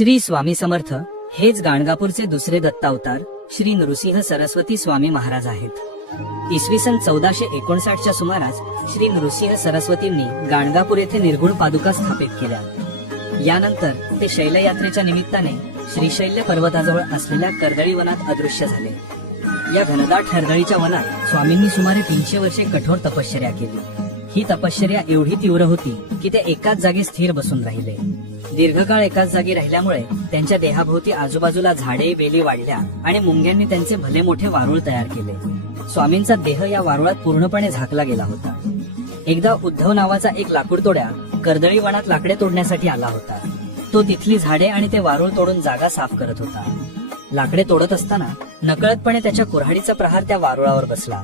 श्री स्वामी समर्थ हेच गाणगापूरचे दुसरे दत्तावतार श्री नृसिंह सरस्वती स्वामी महाराज आहेत। इसवी सन 1459च्या सुमारास श्री नृसिंह सरस्वतींनी गाणगापूर येथे निर्गुण पादुका स्थापित केल्या। यानंतर ते शैलयात्रेच्या निमित्ताने श्रीशैल्य पर्वताजवळ असलेल्या कर्दळी वनात अदृश्य झाले। या घनदाट हरदळीच्या वनात स्वामींनी सुमारे 300 वर्षे कठोर तपश्चर्या केली। ही तपश्चर्या एवढी तीव्र होती की ते एकाच जागी स्थिर बसून राहिले। दीर्घकाळ एकाच जागी राहिल्यामुळे त्यांच्या देहाभोवती आजूबाजूला झाडे वेली वाढल्या आणि मुंग्यांनी त्यांचे भले मोठे वारुळ तयार केले। स्वामींचा देह या वारुळात पूर्णपणे झाकला गेला होता। एकदा उद्धव नावाचा एक लाकूडतोड्या कर्दळी वनात लाकडे तोडण्यासाठी आला होता। तो तिथली झाडे आणि ते वारुळ तोडून जागा साफ करत होता। लाकडे तोडत असताना नकळतपणे त्याच्या कुऱ्हाडीचा प्रहार त्या वारुळावर बसला।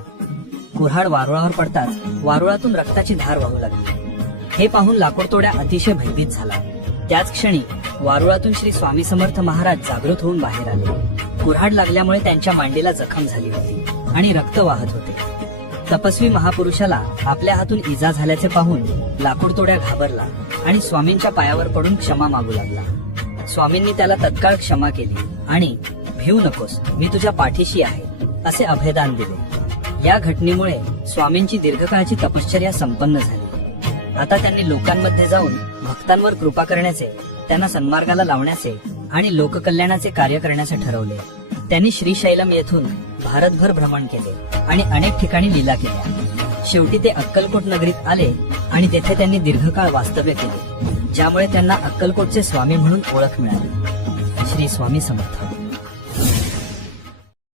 कुऱ्हाड वारुळावर पडताच वारुळातून रक्ताची धार वाहू लागली। हे पाहून लाकूडतोड्या अतिशय भयभीत झाला। त्याच क्षणी वारुळातून श्री स्वामी समर्थ महाराज जागृत होऊन बाहेर आले। कुऱ्हाड लागल्यामुळे त्यांच्या मांडीला जखम झाली होती आणि रक्त वाहत होते। तपस्वी महापुरुषाला आपल्या हातून इजा झाल्याचे पाहून लाकूडतोड्या घाबरला आणि स्वामींच्या पायावर पडून क्षमा मागू लागला। स्वामींनी त्याला तत्काळ क्षमा केली आणि भिवू नकोस, मी तुझ्या पाठीशी आहे असे अभयदान दिले। या घटनेमुळे स्वामींची दीर्घकाळची तपश्चर्या संपन्न झाली। आता त्यांनी लोकांमध्ये जाऊन भक्तांवर कृपा करण्याचे, त्यांना सन्मार्गाला लावण्याचे आणि लोककल्याणाचे कार्य करण्याचे ठरवले। त्यांनी श्रीशैलम येथून भारतभर भ्रमण केले आणि अनेक ठिकाणी लीला केल्या। शेवटी ते अक्कलकोट नगरीत आले आणि तेथे त्यांनी दीर्घकाळ वास्तव्य केले, ज्यामुळे त्यांना अक्कलकोटचे स्वामी म्हणून ओळख मिळाली। श्री स्वामी समर्थ।